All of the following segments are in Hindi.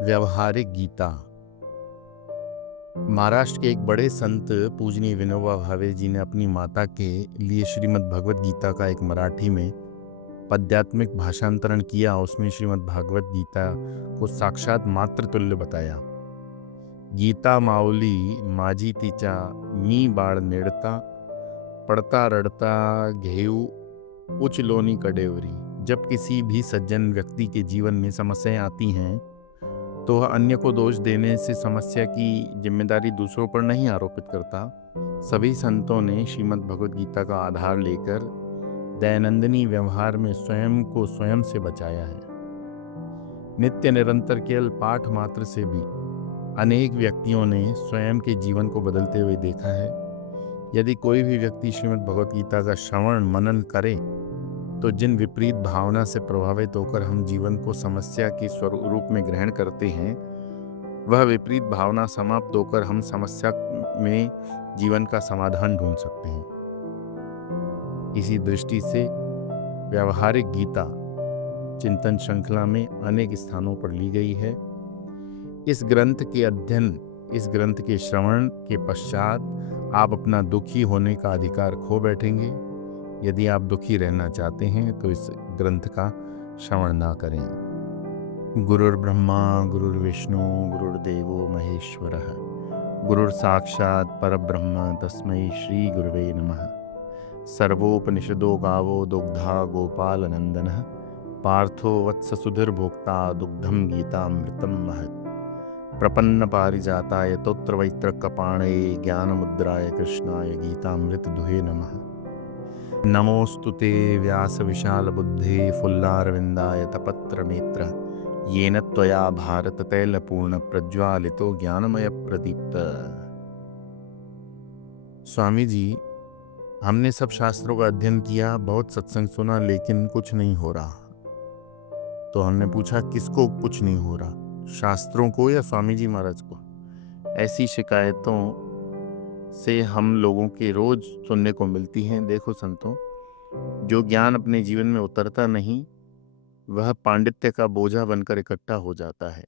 व्यवहारिक गीता। महाराष्ट्र के एक बड़े संत पूजनीय विनोबा भावे जी ने अपनी माता के लिए श्रीमद् भगवत गीता का एक मराठी में पद्यात्मिक भाषांतरण किया। उसमें श्रीमद् भागवत गीता को साक्षात मातृ तुल्य बताया। गीता माऊली माझी तिचा मी बाळ नेडता, पड़ता रड़ता घेऊ उचलोनी कडेवरी। जब किसी भी सज्जन व्यक्ति के जीवन में समस्याएं आती हैं तो वह अन्य को दोष देने से समस्या की जिम्मेदारी दूसरों पर नहीं आरोपित करता। सभी संतों ने श्रीमद् भगवत गीता का आधार लेकर दैनंदिनी व्यवहार में स्वयं को स्वयं से बचाया है। नित्य निरंतर केवल पाठ मात्र से भी अनेक व्यक्तियों ने स्वयं के जीवन को बदलते हुए देखा है। यदि कोई भी व्यक्ति श्रीमद् भगवत गीता का श्रवण मनन करे तो जिन विपरीत भावना से प्रभावित होकर हम जीवन को समस्या के स्वरूप में ग्रहण करते हैं, वह विपरीत भावना समाप्त होकर हम समस्या में जीवन का समाधान ढूंढ सकते हैं। इसी दृष्टि से व्यवहारिक गीता चिंतन श्रृंखला में अनेक स्थानों पर ली गई है। इस ग्रंथ के अध्ययन, इस ग्रंथ के श्रवण के पश्चात आप अपना दुखी होने का अधिकार खो बैठेंगे। यदि आप दुखी रहना चाहते हैं तो इस ग्रंथ का श्रवण ना करें। गुरुर्ब्रह्मा गुरुर्विष्णु गुरुर्देवो महेश्वरः, गुरुर् साक्षात् परब्रह्म तस्मै श्री गुरुवे नमः। सर्वोपनिषदो गावो दुग्धा गोपालनंदनः, पार्थो वत्स सुधीर्भोक्ता दुग्धम गीतामृतम महत्। प्रपन्न पारिजाताय तोत्र वैत्रकपाणये ज्ञानमुद्राय कृष्णाय गीतामृत दुहे नमः। नमोस्तुते व्यास विशाल बुद्धे फुल्लारविंदाय तपत्र नेत्र, येन त्वया भारत तैलपूर्ण प्रज्वालितो ज्ञानमय प्रदीप्त। स्वामी जी, हमने सब शास्त्रों का अध्ययन किया, बहुत सत्संग सुना, लेकिन कुछ नहीं हो रहा। तो हमने पूछा किसको कुछ नहीं हो रहा, शास्त्रों को या स्वामी जी महाराज को? ऐसी शिकायतों से हम लोगों के रोज सुनने को मिलती हैं। देखो संतों, जो ज्ञान अपने जीवन में उतरता नहीं वह पांडित्य का बोझा बनकर इकट्ठा हो जाता है।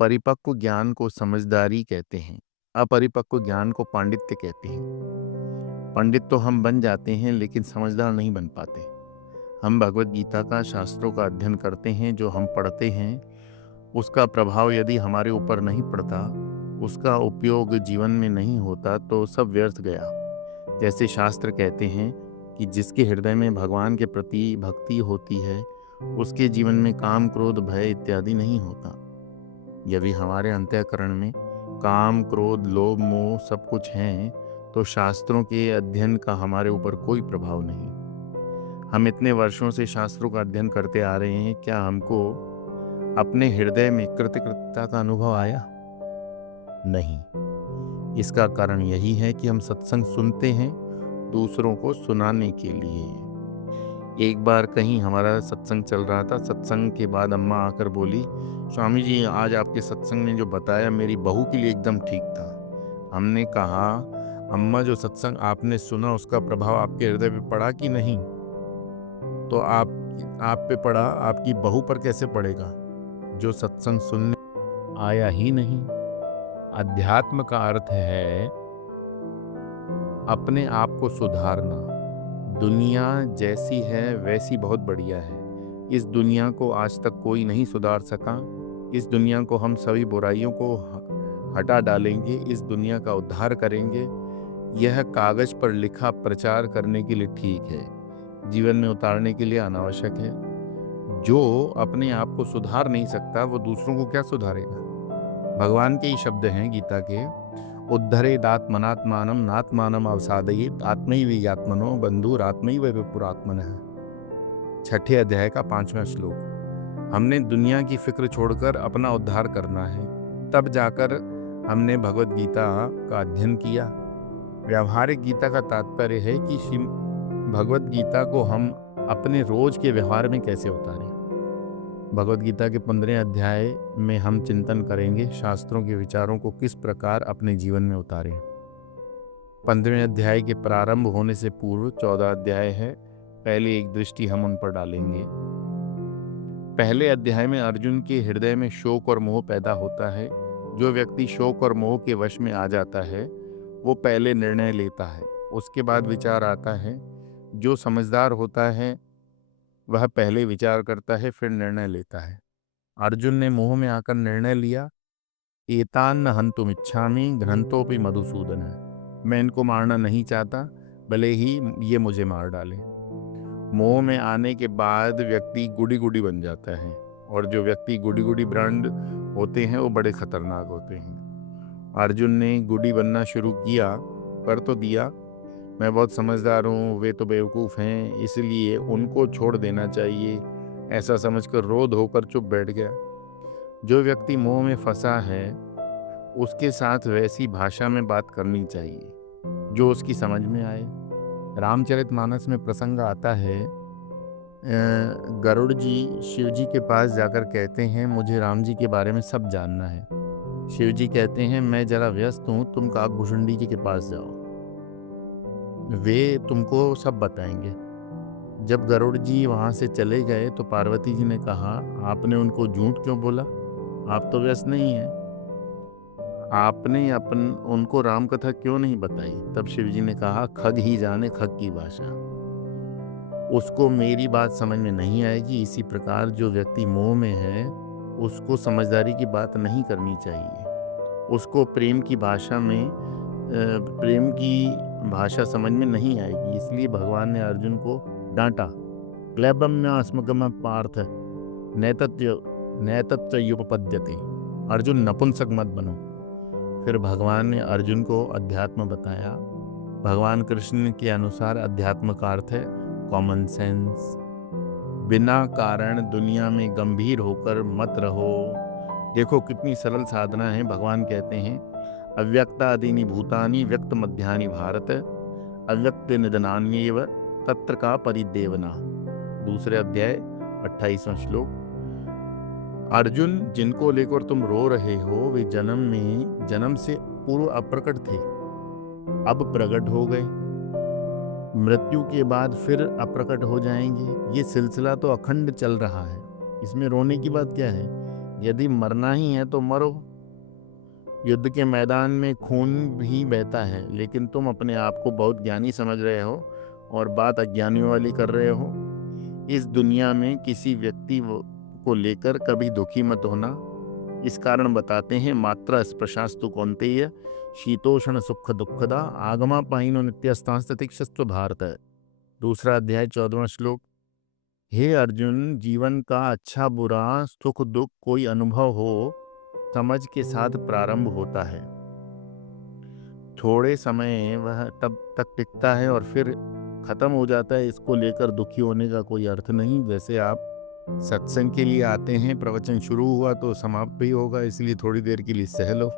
परिपक्व ज्ञान को समझदारी कहते हैं, अपरिपक्व ज्ञान को पांडित्य कहते हैं। पंडित तो हम बन जाते हैं लेकिन समझदार नहीं बन पाते। हम भगवत गीता का, शास्त्रों का अध्ययन करते हैं। जो हम पढ़ते हैं उसका प्रभाव यदि हमारे ऊपर नहीं पड़ता, उसका उपयोग जीवन में नहीं होता तो सब व्यर्थ गया। जैसे शास्त्र कहते हैं कि जिसके हृदय में भगवान के प्रति भक्ति होती है उसके जीवन में काम क्रोध भय इत्यादि नहीं होता। यदि हमारे अंतःकरण में काम क्रोध लोभ मोह सब कुछ हैं तो शास्त्रों के अध्ययन का हमारे ऊपर कोई प्रभाव नहीं। हम इतने वर्षों से शास्त्रों का अध्ययन करते आ रहे हैं, क्या हमको अपने हृदय में कृतकृत्यता का अनुभव आया? नहीं। इसका कारण यही है कि हम सत्संग सुनते हैं दूसरों को सुनाने के लिए। एक बार कहीं हमारा सत्संग चल रहा था, सत्संग के बाद अम्मा आकर बोली, स्वामी जी आज आपके सत्संग ने जो बताया मेरी बहू के लिए एकदम ठीक था। हमने कहा, अम्मा जो सत्संग आपने सुना उसका प्रभाव आपके हृदय पे पड़ा कि नहीं? तो आप पे पड़ा, आपकी बहू पर कैसे पड़ेगा जो सत्संग सुनने आया ही नहीं? अध्यात्म का अर्थ है अपने आप को सुधारना। दुनिया जैसी है वैसी बहुत बढ़िया है। इस दुनिया को आज तक कोई नहीं सुधार सका। इस दुनिया को हम सभी बुराइयों को हटा डालेंगे, इस दुनिया का उद्धार करेंगे। यह कागज पर लिखा प्रचार करने के लिए ठीक है, जीवन में उतारने के लिए अनावश्यक है। जो अपने आप को सुधार नहीं सकता वो दूसरों को क्या सुधारेगा? भगवान के ही शब्द हैं गीता के, उद्धरेद आत्मनात्मानं नात्मानं अवसादयेत् आत्मैवेयात्मनो बन्धुरात्मैव विपुरात्मनः। 6ठे अध्याय का 5वां श्लोक। हमने दुनिया की फिक्र छोड़कर अपना उद्धार करना है, तब जाकर हमने भगवत गीता का अध्ययन किया। व्यवहारिक गीता का तात्पर्य है कि भगवत गीता को हम अपने रोज के व्यवहार में कैसे उतारें। भगवत गीता के 15वें अध्याय में हम चिंतन करेंगे शास्त्रों के विचारों को किस प्रकार अपने जीवन में उतारें। 15वें अध्याय के प्रारंभ होने से पूर्व 14 अध्याय है। पहले एक दृष्टि हम उन पर डालेंगे। पहले अध्याय में अर्जुन के हृदय में शोक और मोह पैदा होता है। जो व्यक्ति शोक और मोह के वश में आ जाता है वो पहले निर्णय लेता है, उसके बाद विचार आता है। जो समझदार होता है वह पहले विचार करता है, फिर निर्णय लेता है। अर्जुन ने मोह में आकर निर्णय लिया, एतान हन्तुम इच्छामि घ्नन्तोपि मधुसूदन है, मैं इनको मारना नहीं चाहता, भले ही ये मुझे मार डाले। मोह में आने के बाद व्यक्ति गुडी गुडी बन जाता है, और जो व्यक्ति गुडी गुडी ब्रांड होते हैं वो बड़े खतरनाक होते हैं। अर्जुन ने गुडी बनना शुरू किया, कर तो दिया, मैं बहुत समझदार हूँ, वे तो बेवकूफ़ हैं, इसलिए उनको छोड़ देना चाहिए, ऐसा समझकर रोध होकर चुप बैठ गया। जो व्यक्ति मोह में फंसा है उसके साथ वैसी भाषा में बात करनी चाहिए जो उसकी समझ में आए। रामचरितमानस में प्रसंग आता है, गरुड़ जी शिव जी के पास जाकर कहते हैं, मुझे राम जी के बारे में सब जानना है। शिव जी कहते हैं, मैं जरा व्यस्त हूँ, तुम काकभूषुंडी जी के पास जाओ, वे तुमको सब बताएंगे। जब गरुड़ जी वहाँ से चले गए तो पार्वती जी ने कहा, आपने उनको झूठ क्यों बोला, आप तो व्यस्त नहीं हैं, आपने उनको राम कथा क्यों नहीं बताई। तब शिव जी ने कहा, खग ही जाने खग की भाषा, उसको मेरी बात समझ में नहीं आएगी। इसी प्रकार जो व्यक्ति मोह में है उसको समझदारी की बात नहीं करनी चाहिए, उसको प्रेम की भाषा समझ में नहीं आएगी। इसलिए भगवान ने अर्जुन को डांटा, क्लैबम्यास्मगम पार्थ नैतत्युपपद्यते, अर्जुन नपुंसक मत बनो। फिर भगवान ने अर्जुन को अध्यात्म बताया। भगवान कृष्ण के अनुसार अध्यात्म का अर्थ है कॉमन सेंस। बिना कारण दुनिया में गंभीर होकर मत रहो। देखो कितनी सरल साधना है। भगवान कहते हैं, अव्यक्तादीनि भूतानि व्यक्त मध्यानि भारत अव्यक्त निधनान्येव तत्र का परिदेवना। दूसरे अध्याय 28वां श्लोक। अर्जुन, जिनको लेकर तुम रो रहे हो वे जन्म से पूर्व अप्रकट थे, अब प्रकट हो गए, मृत्यु के बाद फिर अप्रकट हो जाएंगे। ये सिलसिला तो अखंड चल रहा है, इसमें रोने की बात क्या है। यदि मरना ही है तो मरो। युद्ध के मैदान में खून भी बहता है, लेकिन तुम अपने आप को बहुत ज्ञानी समझ रहे हो और बात अज्ञानियों वाली कर रहे हो। इस दुनिया में किसी व्यक्ति को लेकर कभी दुखी मत होना। इस कारण बताते हैं, मात्रा स्पृशास्तु कौन्तेय शीतोषण सुख दुखदा आगमा पाहिनो नित्यस्तांस्तिक्षस्व भारत। दूसरा अध्याय 14वां श्लोक। हे अर्जुन, जीवन का अच्छा बुरा सुख दुख कोई अनुभव हो समझ के साथ प्रारंभ होता है। थोड़े समय वह तब तक टिकता है और फिर खत्म हो जाता है। इसको लेकर दुखी होने का कोई अर्थ नहीं। जैसे आप सत्संग के लिए आते हैं, प्रवचन शुरू हुआ तो समाप्त भी होगा, इसलिए थोड़ी देर के लिए सह लो।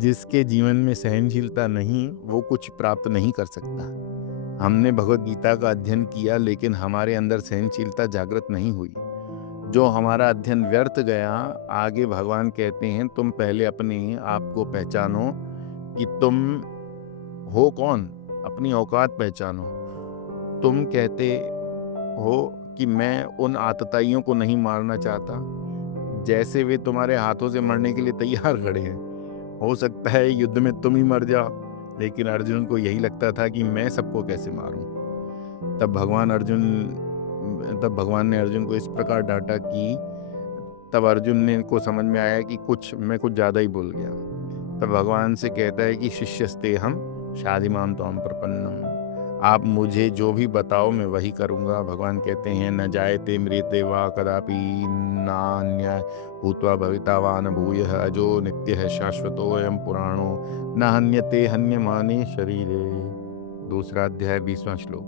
जिसके जीवन में सहनशीलता नहीं वो कुछ प्राप्त नहीं कर सकता। हमने भगवत गीता का अध्ययन किया लेकिन हमारे अंदर सहनशीलता जागृत नहीं हुई, जो हमारा अध्ययन व्यर्थ गया। आगे भगवान कहते हैं, तुम पहले अपने आप को पहचानो कि तुम हो कौन, अपनी औकात पहचानो। तुम कहते हो कि मैं उन आतताइयों को नहीं मारना चाहता, जैसे वे तुम्हारे हाथों से मरने के लिए तैयार खड़े हैं। हो सकता है युद्ध में तुम ही मर जाओ, लेकिन अर्जुन को यही लगता था कि मैं सबको कैसे मारूं। तब भगवान ने अर्जुन को इस प्रकार डांटा कि तब अर्जुन को समझ में आया कि मैं कुछ ज़्यादा ही बोल गया। तब भगवान से कहता है कि शिष्यस्ते हम शादिमाम त्वाम प्रपन्नम, आप मुझे जो भी बताओ मैं वही करूँगा। भगवान कहते हैं, न जायते म्रियते वा कदापि नान्य भूत्वा भविता वा न भूयः अजो नित्यः शाश्वतोऽयं पुराणो न हन्यते हन्यमाने शरीरे। दूसरा अध्याय 20वां श्लोक।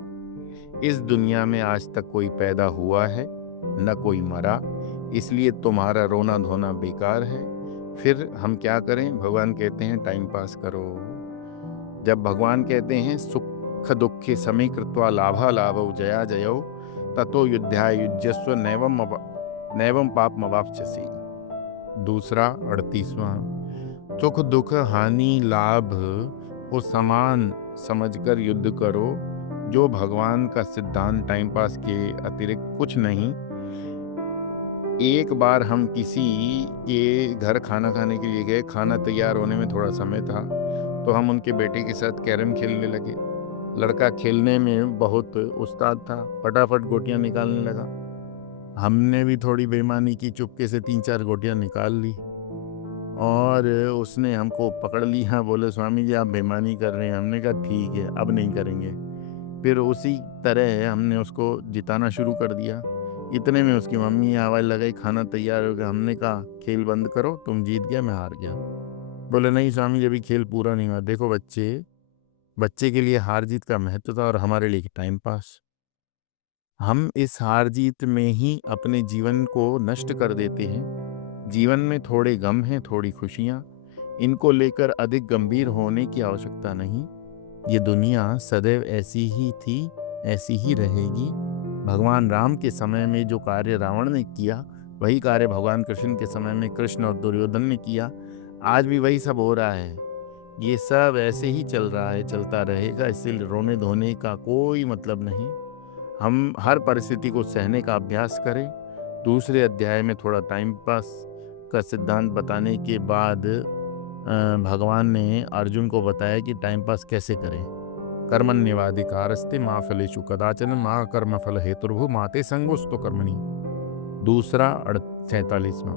इस दुनिया में आज तक कोई पैदा हुआ है न कोई मरा, इसलिए तुम्हारा रोना धोना बेकार है। फिर हम क्या करें? भगवान कहते हैं, टाइम पास करो। जब भगवान कहते हैं सुख दुखे समी कृत्वा लाभा लाभौ जया जयौ ततो युद्धाय युज्यस्व नैवं पापमवाप्स्यसि। दूसरा 38वां। सुख दुख हानि लाभ को समान समझकर युद्ध करो। जो भगवान का सिद्धांत टाइम पास के अतिरिक्त कुछ नहीं। एक बार हम किसी के घर खाना खाने के लिए गए, खाना तैयार होने में थोड़ा समय था, तो हम उनके बेटे के साथ कैरम खेलने लगे। लड़का खेलने में बहुत उस्ताद था, फटाफट गोटियां निकालने लगा। हमने भी थोड़ी बेईमानी की, चुपके से 3-4 गोटियां निकाल ली और उसने हमको पकड़ लिया। बोले स्वामी जी आप बेईमानी कर रहे हैं। हमने कहा ठीक है अब नहीं करेंगे। फिर उसी तरह हमने उसको जिताना शुरू कर दिया। इतने में उसकी मम्मी आवाज़ लगाई खाना तैयार हो गया। हमने कहा खेल बंद करो, तुम जीत गया मैं हार गया। बोले नहीं स्वामी जी अभी खेल पूरा नहीं हुआ। देखो बच्चे के लिए हार जीत का महत्व था और हमारे लिए टाइम पास। हम इस हार जीत में ही अपने जीवन को नष्ट कर देते हैं। जीवन में थोड़े गम हैं, थोड़ी खुशियाँ, इनको लेकर अधिक गंभीर होने की आवश्यकता नहीं। ये दुनिया सदैव ऐसी ही थी, ऐसी ही रहेगी। भगवान राम के समय में जो कार्य रावण ने किया, वही कार्य भगवान कृष्ण के समय में कृष्ण और दुर्योधन ने किया। आज भी वही सब हो रहा है। ये सब ऐसे ही चल रहा है, चलता रहेगा। इसलिए रोने धोने का कोई मतलब नहीं। हम हर परिस्थिति को सहने का अभ्यास करें। दूसरे अध्याय में थोड़ा टाइम पास का सिद्धांत बताने के बाद भगवान ने अर्जुन को बताया कि टाइम पास कैसे करें। कर्मण्येवाधिकारस्ते मा फलेषु कदाचन मा कर्मफल हेतुर्भुः मा ते संगोऽस्तु कर्मणि। दूसरा 47वां।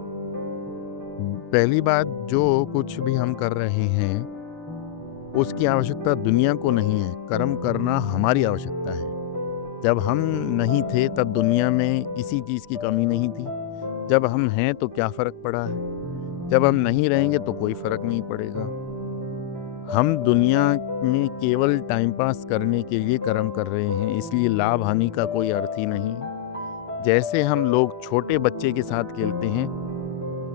पहली बात, जो कुछ भी हम कर रहे हैं उसकी आवश्यकता दुनिया को नहीं है, कर्म करना हमारी आवश्यकता है। जब हम नहीं थे तब दुनिया में किसी चीज़ की कमी नहीं थी। जब हम हैं तो क्या फ़र्क पड़ा है। जब हम नहीं रहेंगे तो कोई फ़र्क नहीं पड़ेगा। हम दुनिया में केवल टाइम पास करने के लिए कर्म कर रहे हैं, इसलिए लाभ हानि का कोई अर्थ ही नहीं। जैसे हम लोग छोटे बच्चे के साथ खेलते हैं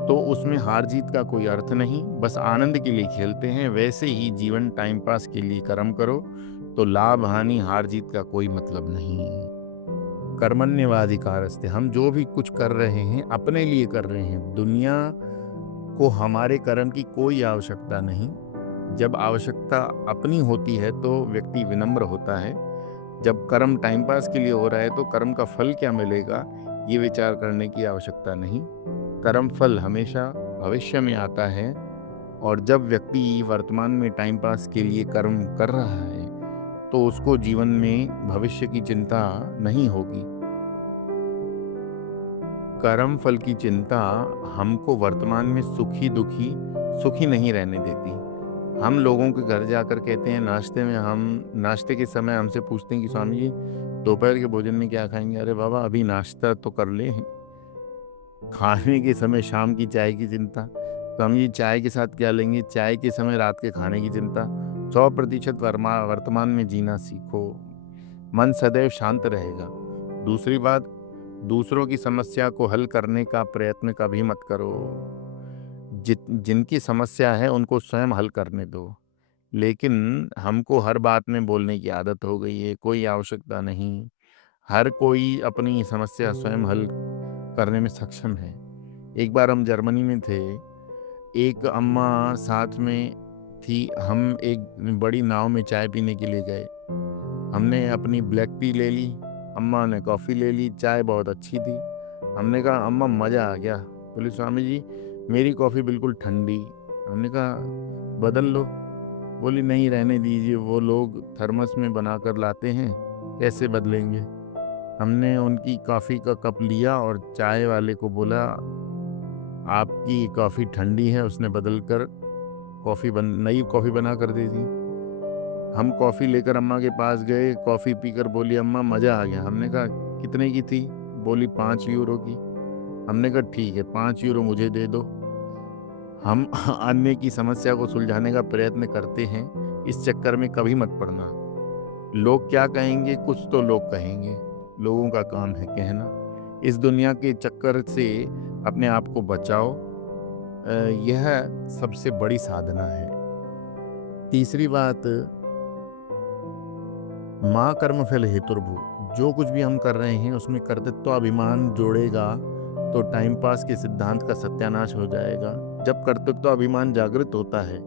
तो उसमें हार जीत का कोई अर्थ नहीं, बस आनंद के लिए खेलते हैं। वैसे ही जीवन टाइम पास के लिए कर्म करो तो लाभ हानि हार जीत का कोई मतलब नहीं। कर्मण्येवाधिकारस्ते, हम जो भी कुछ कर रहे हैं अपने लिए कर रहे हैं। दुनिया को हमारे कर्म की कोई आवश्यकता नहीं। जब आवश्यकता अपनी होती है तो व्यक्ति विनम्र होता है। जब कर्म टाइम पास के लिए हो रहा है तो कर्म का फल क्या मिलेगा ये विचार करने की आवश्यकता नहीं। कर्म फल हमेशा भविष्य में आता है। और जब व्यक्ति वर्तमान में टाइम पास के लिए कर्म कर रहा है तो उसको जीवन में भविष्य की चिंता नहीं होगी। कर्म फल की चिंता हमको वर्तमान में सुखी नहीं रहने देती। हम लोगों के घर जाकर कहते हैं नाश्ते के समय हमसे पूछते हैं कि स्वामी जी दोपहर के भोजन में क्या खाएंगे। अरे बाबा अभी नाश्ता तो कर ले। खाने के समय शाम की चाय की चिंता। स्वामी जी चाय के साथ क्या लेंगे। चाय के समय रात के खाने की चिंता। 100% वर्तमान में जीना सीखो, मन सदैव शांत रहेगा। दूसरी बात, दूसरों की समस्या को हल करने का प्रयत्न कभी मत करो। जिनकी समस्या है उनको स्वयं हल करने दो। लेकिन हमको हर बात में बोलने की आदत हो गई है, कोई आवश्यकता नहीं। हर कोई अपनी समस्या स्वयं हल करने में सक्षम है। एक बार हम जर्मनी में थे, एक अम्मा साथ में थी। हम एक बड़ी नाव में चाय पीने के लिए गए। हमने अपनी ब्लैक टी ले ली, अम्मा ने कॉफ़ी ले ली। चाय बहुत अच्छी थी। हमने कहा अम्मा मज़ा आ गया। बोली स्वामी जी मेरी कॉफ़ी बिल्कुल ठंडी। हमने कहा बदल लो। बोली नहीं रहने दीजिए, वो लोग थर्मस में बनाकर लाते हैं, कैसे बदलेंगे। हमने उनकी कॉफ़ी का कप लिया और चाय वाले को बोला आपकी कॉफ़ी ठंडी है। उसने बदल कर नई कॉफ़ी बना कर दे दी। हम कॉफ़ी लेकर अम्मा के पास गए, कॉफ़ी पीकर बोली अम्मा मज़ा आ गया। हमने कहा कितने की थी। बोली 5 यूरो की। हमने कहा ठीक है 5 यूरो मुझे दे दो। हम अन्य की समस्या को सुलझाने का प्रयत्न करते हैं, इस चक्कर में कभी मत पड़ना। लोग क्या कहेंगे, कुछ तो लोग कहेंगे, लोगों का काम है कहना। इस दुनिया के चक्कर से अपने आप को बचाओ, यह सबसे बड़ी साधना है। तीसरी बात, माँ कर्म फल हेतुर्भु, जो कुछ भी हम कर रहे हैं उसमें कर्तृत्व अभिमान जोड़ेगा तो टाइम पास के सिद्धांत का सत्यानाश हो जाएगा। जब कर्तृत्व अभिमान जागृत होता है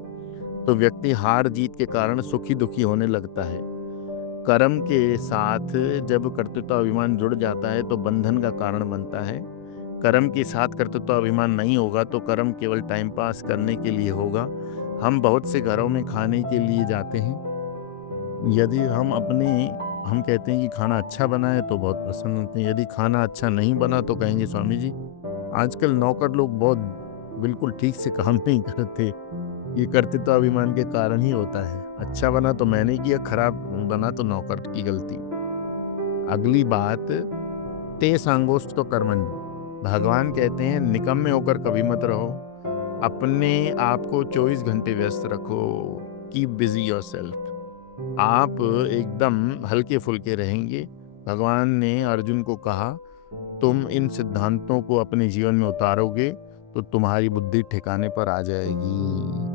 तो व्यक्ति हार जीत के कारण सुखी दुखी होने लगता है। कर्म के साथ जब कर्तृत्वाभिमान जुड़ जाता है तो बंधन का कारण बनता है। कर्म के साथ कर्तृत्वाभिमान नहीं होगा तो कर्म केवल टाइम पास करने के लिए होगा। हम बहुत से घरों में खाने के लिए जाते हैं। यदि हम कहते हैं कि खाना अच्छा बना है तो बहुत प्रसन्न होते हैं। यदि खाना अच्छा नहीं बना तो कहेंगे स्वामी जी आजकल नौकर लोग बहुत बिल्कुल ठीक से काम नहीं करते। ये कर्तृत्वाभिमान के कारण ही होता है। अच्छा बना तो मैंने किया, खराब बना तो नौकर की गलती। अगली बात, ते सांगोष्ठ तो कर्मण्य। भगवान कहते हैं निकम्मे होकर कभी मत रहो, अपने आप को 24 घंटे व्यस्त रखो। Keep busy yourself. आप एकदम हल्के फुल्के रहेंगे। भगवान ने अर्जुन को कहा तुम इन सिद्धांतों को अपने जीवन में उतारोगे तो तुम्हारी बुद्धि ठिकाने पर आ जाएगी।